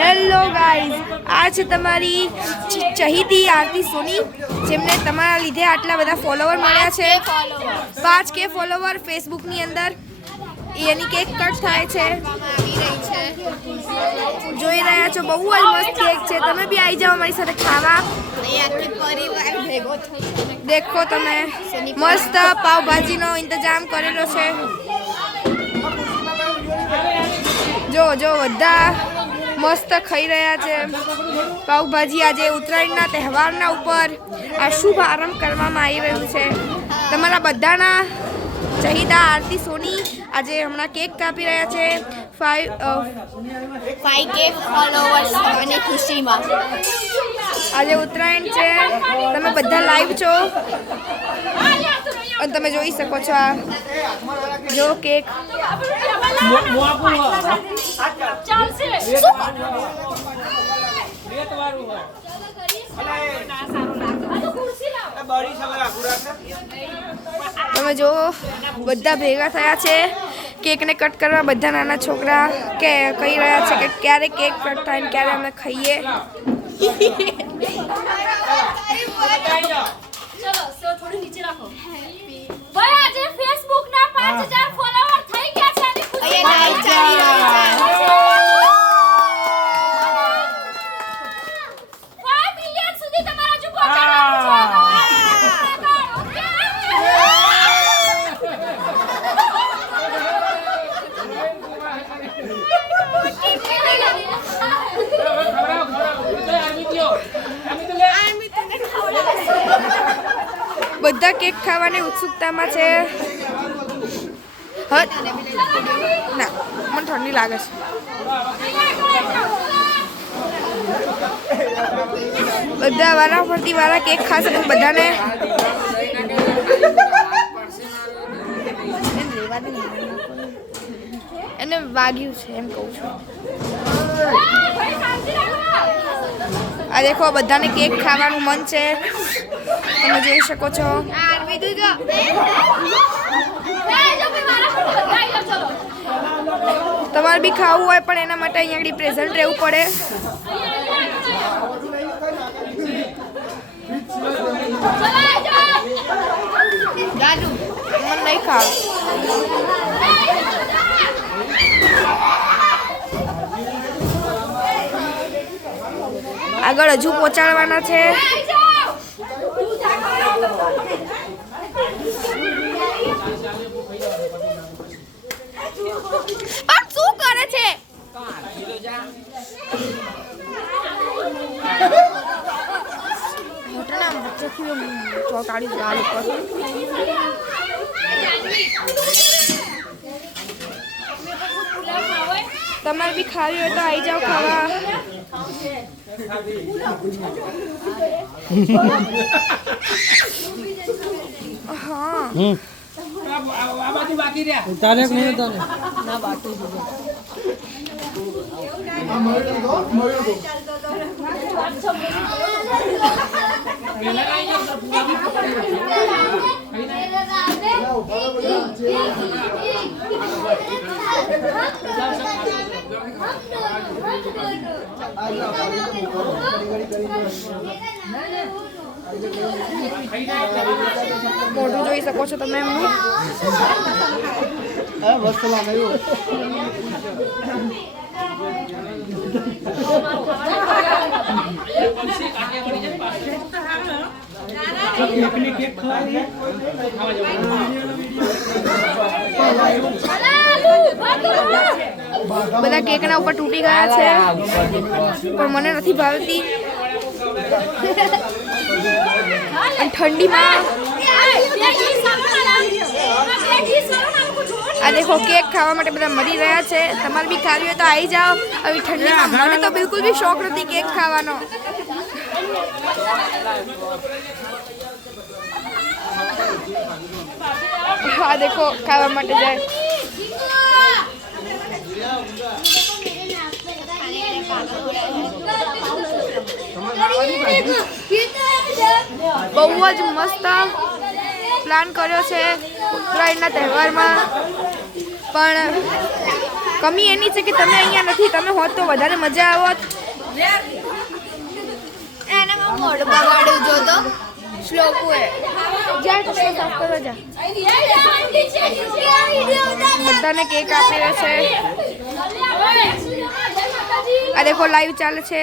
Hello guys, આ છે તમારી ચહીતી આરતી સોની, જેમને તમારા લીધે આટલા બધા ફોલોવર મળ્યા છે. 5K ફોલોવર ફેસબુકની અંદર. એની કેક કટ થાય છે, જોઈ રહ્યા છો. બહુ જ મસ્ત કેક છે. તમે બી આવી જાઓ અમારી સાથે ખાવા. દેખો તમે, મસ્ત પાવભાજીનો ઇંતજામ કરેલો છે. જો બધા મસ્ત ખાઈ રહ્યા છે પાવભાજી. આજે ઉત્તરાયણના તહેવારના ઉપર આ શુભ આરંભ કરવામાં આવી રહ્યું છે. તમારા બધાના ચહીતા આરતી સોની આજે હમણાં કેક કાપી રહ્યા છે 5K ફોલોવર્સ અને ખુશીમાં. આજે ઉત્તરાયણ છે, તમે બધા લાઈવ છો અને તમે જોઈ શકો છો. આ જો કેક તમે જો બધા ભેગા થયા છે કેકને કટ કરવા. બધા નાના છોકરા કે કહી રહ્યા છે કે ક્યારે કેક કટ થાય ને ક્યારે અમે ખાઈએ. આજે ફેસબુક ના 5000 ફોલોવર થઈ ગયા છે અને ખુશી લાઈવ ચાલી રહ્યું છે. 5 મિલિયન સુધી તમારા હજુ પહોંચાડવાનું બધા કેક ખાવાની ઉત્સુકતામાં છે. ના, મને ઠંડી લાગે છે. બધા વારા ફરતી વાળા કેક ખાશે પણ બધાને એને વાગ્યું છે એમ કહું છું. આ દેખો, બધાને કેક ખાવાનું મન છે, તમે જોઈ શકો છો. તમારે બી ખાવું હોય પણ એના માટે અહીંયા આગળ પ્રેઝન્ટ રહેવું પડે. મને નહીં ખાવું. આગળ હજુ પહોંચાડવાના છે. પણ શું કરે છે? તમારે બી ખાવી હોય તો આવી જાઓ ખાવા. હા, બાકી રહ્યા તારે નહીં તો ના બાકી મોઢું જોઈ શકો છો તમે એમનું. બધા કેકના ઉપર તૂટી ગયા છે પણ મને નથી ભાવતી. ઠંડીમાં આ દેખો, કેક ખાવા માટે બધા મરી રહ્યા છે. તમારે બી ખાવી હોય તો આવી જાઓ. આવી ઠંડીમાં મને તો બિલકુલ બી શોખ નથી કેક ખાવાનો. હા દેખો, ખાવા માટે જાય. બહુ જ મસ્ત પ્લાન કર્યો છે ઉત્તરાયણના તહેવારમાં. પણ કમી એની છે કે તમે અહીંયા નથી. તમે હોત તો વધારે મજા આવત. એનામાં મોઢું બગાડ્યું જો તો શ્લોકુએ જા કચરો સાફ કરવા જા. બધાને કેક આપી રહ્યો છે. આ દેખો લાઈવ ચાલે છે.